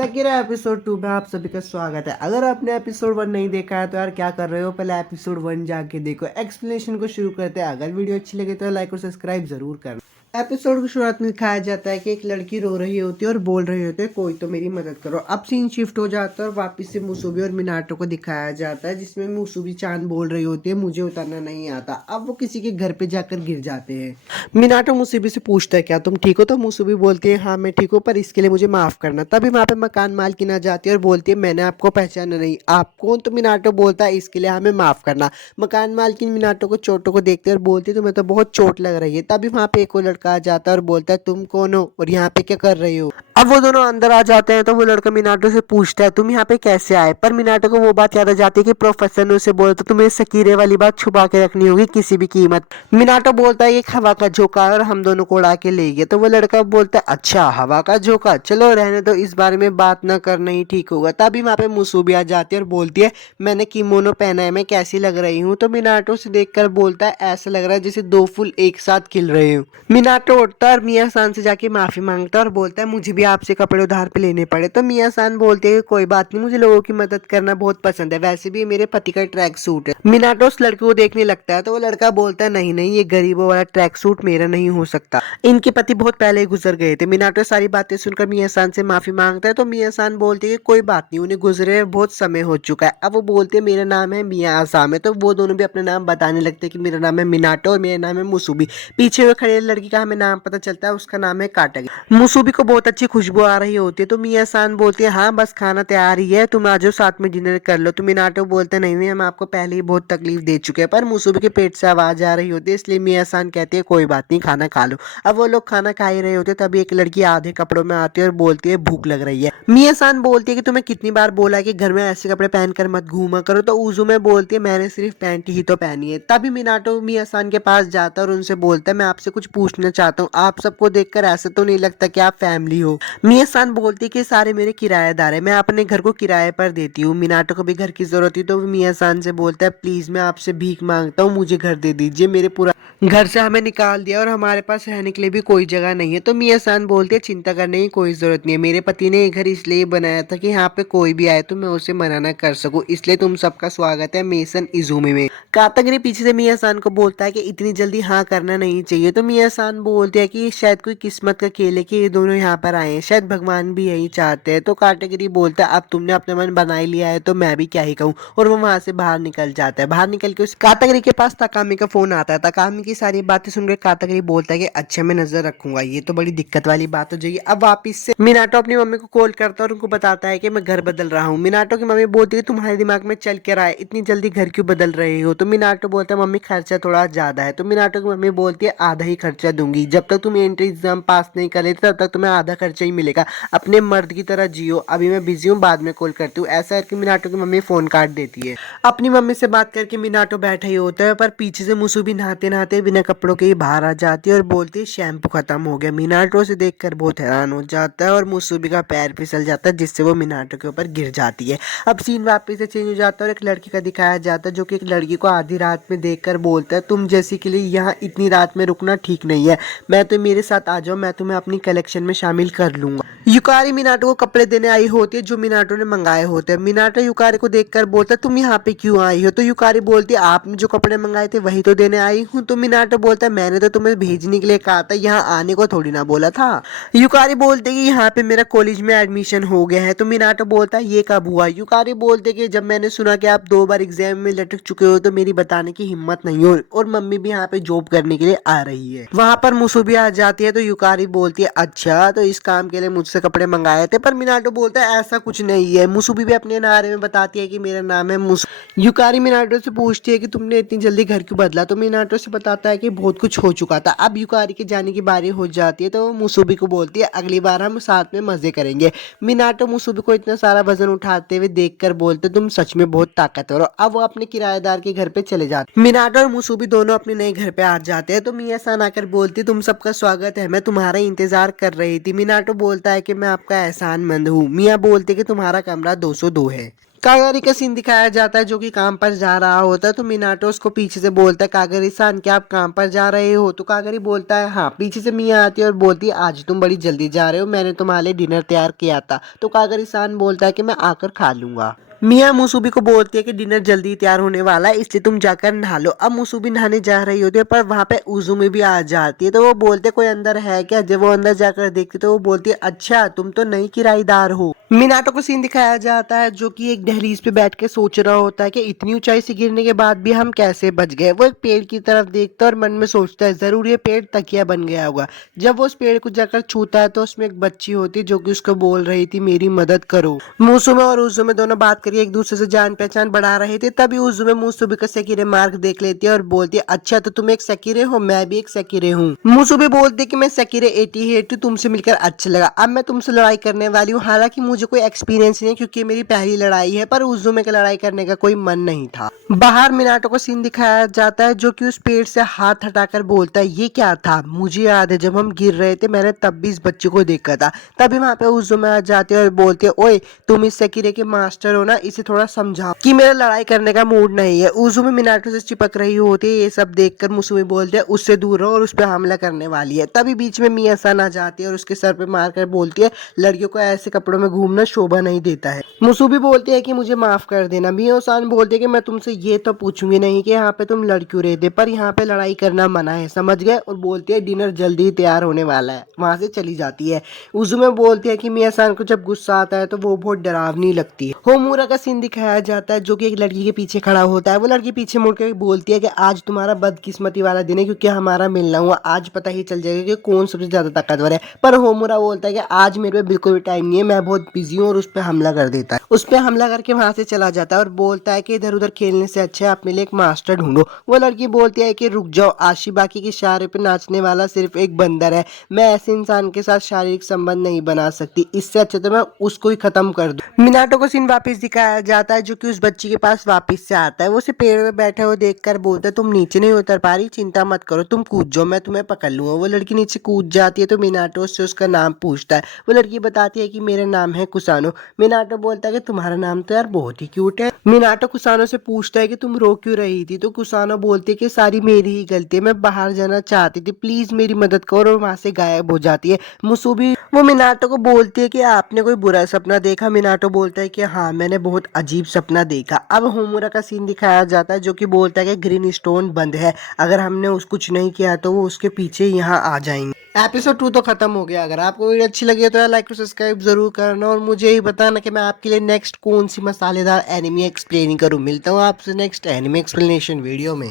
Shakira episode 2 में आप सभी का स्वागत है। अगर आपने एपिसोड 1 नहीं देखा है तो यार क्या कर रहे हो, पहले एपिसोड 1 जाके देखो। एक्सप्लेनेशन को शुरू करते हैं। अगर वीडियो अच्छी लगे तो लाइक और सब्सक्राइब जरूर करना। एपिसोड की शुरुआत में दिखाया जाता है कि एक लड़की रो रही होती है और बोल रही होती है कोई तो मेरी मदद करो। अब सीन शिफ्ट हो जाता है और वापस से मुसुबी और मिनाटो को दिखाया जाता है, जिसमें मुसुबी चांद बोल रही होती है मुझे उतरना नहीं आता। अब वो किसी के घर पे जाकर गिर जाते हैं। मिनाटो मुसुबी से पूछता है क्या तुम ठीक हो, तो मुसुबी बोलती है हाँ मैं ठीक हूँ, पर इसके लिए मुझे माफ करना। तभी वहाँ पे मकान मालकिन आ जाती है और बोलती है मैंने आपको पहचाना नहीं, आप कौन। तो मिनाटो बोलता है इसके लिए हमें माफ करना। मकान मालकिन मिनाटो को चोटों को देखते हैं और बोलती है तुम्हें तो बहुत चोट लग रही है। तभी वहाँ पे एक और लड़का आ जाता है और बोलता है तुम कौन हो और यहाँ पे क्या कर रही हो। अब वो दोनों अंदर आ जाते हैं तो वो लड़का मिनाटो से पूछता है तुम यहाँ पे कैसे आए, पर मिनाटो को वो बात याद आ जाती है कि प्रोफेसर ने उसे बोला तो तुम्हें सकीरे वाली बात छुपा के रखनी होगी किसी भी कीमत। मिनाटो बोलता है एक हवा का झोंका है और हम दोनों को उड़ा के ले गए। तो वो लड़का बोलता है अच्छा हवा का झोंका, चलो रहने दो, इस बारे में बात ना करना ही ठीक होगा। तभी वहाँ पे मुसुबी आ जाती है और बोलती है मैंने किमोनो पहना है, मैं कैसी लग रही हूँ। तो मिनाटो से देखकर बोलता है ऐसा लग रहा है जैसे दो फूल एक साथ खिल रहे हो। मिनाटो उठता है और मिया सान से जाके माफी मांगता है और बोलता है मुझे भी आपसे कपड़े उधार पे लेने पड़े। तो मिया सान बोलते हैं कोई बात नहीं, मुझे लोगों की मदद करना बहुत पसंद है, वैसे भी ये मेरे पति का ट्रैक सूट है। मिनाटो उस लड़के को देखने लगता है तो वो लड़का बोलता है नहीं नहीं, ये गरीबों वाला ट्रैक सूट मेरा नहीं हो सकता, इनके पति बहुत पहले ही गुजर गए थे। मिनाटो सारी बातें सुनकर मिया सान से माफी मांगता है तो मिया सान बोलते है कोई बात नहीं, उन्हें गुजरे बहुत समय हो चुका है। अब वो बोलते है मेरा नाम है मिया आसाम है। तो वो दोनों भी अपना नाम बताने लगते हैं कि मेरा नाम है मिनाटो और मेरा नाम है मुसुबी। पीछे हुए खड़े लड़की का हमें नाम पता चलता है, उसका नाम है काटागी। मुसुबी को बहुत अच्छी खुशबू आ रही होती है तो मिया सान बोलती है हाँ बस खाना तैयार ही है, तुम आ जाओ साथ में डिनर कर लो। तो मिनाटो बोलते नहीं नहीं, हम आपको पहले ही बहुत तकलीफ दे चुके हैं। पर मुसुबी के पेट से आवाज आ रही होती है, इसलिए मिया सान कहती है कोई बात नहीं, खाना खा लो। अब वो लोग खाना खा ही रहे होते तभी एक लड़की आधे कपड़ों में आती है और बोलती है भूख लग रही है। मिया सान बोलती है कि तुम्हें कितनी बार बोला है कि घर में ऐसे कपड़े पहनकर मत घूमा करो। तो उजू में बोलती है मैंने सिर्फ पैंट ही तो पहनी है। तभी मिनाटो मिया सान के पास जाता है और उनसे बोलता है मैं आपसे कुछ पूछना चाहता हूँ, आप सबको देखकर ऐसा तो नहीं लगता कि आप फैमिली हो। मिया सान बोलती है कि सारे मेरे किराएदार है, मैं अपने घर को किराए पर देती हूँ। मिनाटो को भी घर की जरूरत थी तो मिया सान से बोलता है प्लीज मैं आपसे भीख मांगता हूँ, मुझे घर दे दीजिए, मेरे पूरा घर से हमें निकाल दिया और हमारे पास रहने के लिए भी कोई जगह नहीं है। तो मिया सान बोलती है चिंता करने की कोई जरूरत नहीं है, मेरे पति ने ये घर इसलिए बनाया था कि यहाँ पे कोई भी आए तो मैं उसे मना ना कर सकूं, इसलिए तुम सबका स्वागत है मेसन इजुमी में। कातागिरी पीछे से मिया सान को बोलता है कि इतनी जल्दी हाँ करना नहीं चाहिए। तो मिया सान बोलते हैं कि शायद कोई किस्मत का खेल है कि ये दोनों यहाँ पर आए हैं, शायद भगवान भी यही चाहते हैं। तो कातागिरी बोलता है अब तुमने अपना मन बना ही लिया है तो मैं भी क्या ही कहूँ, और वो वहां से बाहर निकल जाता है। बाहर निकल के उस कातागिरी के पास तकामी का फोन आता है। तकामी की सारी बातें सुनकर कातागिरी बोलता है कि अच्छा मैं नजर रखूंगा, ये तो बड़ी दिक्कत वाली बात हो जाएगी। अब वापिस से मिनाटो अपनी मम्मी को कॉल करता है और उनको बताता है कि मैं घर बदल रहा हूँ। मिनाटो की मम्मी बोलती है तुम्हारे दिमाग में चल क्या रहा है, इतनी जल्दी घर क्यों बदल रहे हो। तो मिनाटो बोलता है मम्मी खर्चा थोड़ा ज्यादा है। तो मिनाटो की मम्मी बोलती है आधा ही खर्चा दूंगी, जब तक तुम एंट्री एग्जाम पास नहीं कर लेते तब तक तुम्हें आधा खर्चा ही मिलेगा, अपने मर्द की तरह जियो, अभी मैं बिजी हूँ बाद में कॉल करती हूँ। ऐसा करके मिनाटो की मम्मी फोन काट देती है। अपनी मम्मी से बात करके मिनाटो बैठा ही होता है, पर पीछे से मुसुबी नहाते नहाते बिना कपड़ों के ही बाहर आ जाती है और बोलती है शैम्पू खत्म हो गया। मिनाटो से देखकर बहुत हैरान हो जाता है और मुसुबी का पैर फिसल जाता है जिससे वो मिनाटो के ऊपर गिर जाती है। अब सीन वापस से चेंज हो जाता है और एक लड़की का दिखाया जाता है जो कि एक लड़की को आधी रात में देखकर बोलता है तुम जैसी के लिए यहाँ इतनी रात में रुकना ठीक नहीं है, मैं तो मेरे साथ आ जाओ, मैं तुम्हें अपनी कलेक्शन में शामिल कर लूंगा। युकारी मिनाटो को कपड़े देने आई होती है जो मिनाटो ने मंगाए होते हैं। मिनाटो युकारी को देखकर बोलता है तुम यहाँ पे क्यों आई हो। तो युकारी बोलती है आपने जो कपड़े मंगाए थे वही तो देने आई हूँ। तो मिनाटो बोलता है मैंने तो तुम्हें भेजने के लिए कहा था, यहाँ आने को थोड़ी ना बोला था। युकारी बोलते कि यहाँ पे मेरा कॉलेज में एडमिशन हो गया है। तो मिनाटो बोलता है ये कब हुआ। युकारी बोलते कि जब मैंने सुना कि आप 2 बार एग्जाम में लटक चुके हो तो मेरी बताने की हिम्मत नहीं हो, और मम्मी भी यहाँ पे जॉब करने के लिए आ रही है। वहां पर मुसुबी आ जाती है तो युकारी बोलती है अच्छा तो इस काम के लिए मुझसे कपड़े मंगाए थे। पर मिनाटो बोलता है ऐसा कुछ नहीं है। मुसुबी भी अपने नारे में बताती है कि मेरा नाम है मुसु। युकारी मिनाटो से पूछती है कि तुमने इतनी जल्दी घर क्यों बदला। तो मिनाटो से बताता है कि बहुत कुछ हो चुका था। अब युकारी के जाने की बारी हो जाती है तो वो मुसुबी को बोलती है अगली बार हम साथ में मजे करेंगे। मिनाटो मुसुबी को इतना सारा वजन उठाते हुए देखकर बोलते तुम सच में बहुत ताकतवर हो। अब वो अपने किराएदार के घर पे चले जाते। मिनाटो और मुसुबी दोनों अपने नए घर पे आ जाते हैं तो मिया सान आकर बोलती तुम सबका स्वागत है, मैं तुम्हारा इंतजार कर रही थी। मिनाटो बोलता है कि मैं आपका एहसानमंद हूँ। मिया बोलते कि तुम्हारा कमरा 202 है। कागरी का सीन दिखाया जाता है जो कि काम पर जा रहा होता है, तो मिनाटो उसको पीछे से बोलता है कागरी सान क्या आप काम पर जा रहे हो, तो कागरी बोलता है हाँ। पीछे से मिया आती है और बोलती है आज तुम बड़ी जल्दी जा रहे हो, मैंने तुम्हारे लिए डिनर तैयार किया था। तो कागरी सान बोलता है कि मैं आकर खा लूंगा। मिया मुसूबी को बोलती है कि डिनर जल्दी तैयार होने वाला है इसलिए तुम जाकर नहा लो। अब मुसूबी नहाने जा रही होती है पर वहां पे उजुमी भी आ जाती है, तो वो बोलते कोई अंदर है क्या। जब वो अंदर जाकर देखती तो वो बोलती है अच्छा तुम तो नई किराएदार हो। मिनाटो को सीन दिखाया जाता है जो कि एक दहलीज पे बैठ के सोच रहा होता है कि इतनी ऊंचाई से गिरने के बाद भी हम कैसे बच गए। वो एक पेड़ की तरफ देखता है और मन में सोचता है जरूर ये पेड़ तकिया बन गया होगा। जब वो उस पेड़ को जाकर छूता है तो उसमें एक बच्ची होती है जो कि उसको बोल रही थी मेरी मदद करो। मुसुमे और उजुमे दोनों बात करिए एक दूसरे से जान पहचान बढ़ा रहे थे, तभी उजुमे मुसुबी का सेकिरे मार्क देख लेती है और बोलती है अच्छा तो तुम एक सेकिरे हो, मैं भी एक सेकिरे हूँ। मुसुबी बोलती है कि मैं सेकिरे 88 तुमसे मिलकर अच्छा लगा, अब मैं तुमसे लड़ाई करने वाली हूँ। हालांकि मुझे कोई एक्सपीरियंस नहीं है क्योंकि मेरी पहली लड़ाई है, पर उजुमे की लड़ाई करने का कोई मन नहीं था। बाहर मिनाटो को सीन दिखाया जाता है जो कि उस पेड़ से हाथ हटाकर बोलता है ये क्या था। मुझे याद है जब हम गिर रहे थे मैंने तब भी इस बच्चे को देखा था। तभी वहां पे उजुमे आ जाते हैं और बोलते हैं ओए तुम इस सेकिरे के मास्टर हो ना, इसे थोड़ा समझाओ कि मेरा लड़ाई करने का मूड नहीं है। उजुमे मिनाटो से चिपक रही होती है, ये सब देखकर मुसुमी बोलते हैं उससे दूर रहो और उस पर हमला करने वाली है। तभी बीच में मिया सन आ जाती है और उसके सर पे मारकर बोलती है लड़कियों को ऐसे कपड़ों में घूमना शोभा नहीं देता है। मुसुबी बोलती है कि मुझे माफ कर देना। मिया सन बोलते है कि मैं तुमसे ये तो पूछूंगी नहीं कि यहाँ पे तुम लड़ क्यों रहे थे, पर यहाँ पे लड़ाई करना मना है, समझ गए। और बोलती है डिनर जल्दी तैयार होने वाला है, वहां से चली जाती है। उजुमे बोलती है कि मिया सन को जब गुस्सा आता है तो वो बहुत डरावनी लगती है। होमुरा का सीन दिखाया जाता है जो कि एक लड़की के पीछे खड़ा होता है। वो लड़की पीछे मुड़कर बोलती है कि आज तुम्हारा बदकिस्मती वाला दिन है क्योंकि हमारा मिलना हुआ, आज पता ही चल जाएगा कि कौन सबसे ज्यादा ताकतवर है। पर होमुरा बोलता है कि आज मेरे पे बिल्कुल भी टाइम नहीं है, मैं बहुत बिजी हूँ, और उस पर हमला कर देता है। उस पर हमला करके वहां से चला जाता है और बोलता है कि इधर उधर खेलने से अच्छा है अपने लिए एक मास्टर ढूंढो। वो लड़की बोलती है कि रुक जाओ आशिबाकी के इशारे पे नाचने वाला सिर्फ एक बंदर है, मैं ऐसे इंसान के साथ शारीरिक संबंध नहीं बना सकती, इससे अच्छा तो मैं उसको ही खत्म कर दूं। मिनाटो को सीन वापस दिखाया जाता है जो कि उस बच्ची के पास वापस से आता है। वो उसे पेड़ में बैठे हुए देखकर बोलता है तुम नीचे नहीं उतर पा रही, चिंता मत करो, तुम कूद जाओ मैं तुम्हें पकड़ लूंगा। वो लड़की नीचे कूद जाती है तो मिनाटो से उसका नाम पूछता है। वो लड़की बताती है कि मेरा नाम है कुसानो। मिनाटो बोलता है कि तुम्हारा नाम तो यार बहुत ही क्यूट है। मिनाटो कुसानो से पूछता है कि तुम रो क्यों रही थी, तो कुसानो बोलती है कि सारी मेरी ही गलती है, मैं बाहर जाना चाहती थी, प्लीज मेरी मदद करो, और वहां से गायब हो जाती है। मुसुबी वो मिनाटो को बोलती है कि आपने कोई बुरा सपना देखा। मिनाटो बोलता है कि हाँ मैंने बहुत अजीब सपना देखा। अब होमुरा का सीन दिखाया जाता है जो कि बोलता है कि ग्रीन स्टोन बंद है, अगर हमने उस कुछ नहीं किया तो वो उसके पीछे यहाँ आ जाएंगे। एपिसोड 2 तो खत्म हो गया। अगर आपको वीडियो अच्छी लगी है तो यार लाइक और सब्सक्राइब जरूर करना, और मुझे ही बताना कि मैं आपके लिए नेक्स्ट कौन सी मसालेदार एनिमे एक्सप्लेन करूँ। मिलता हूँ आपसे नेक्स्ट एनिमे एक्सप्लेनेशन वीडियो में।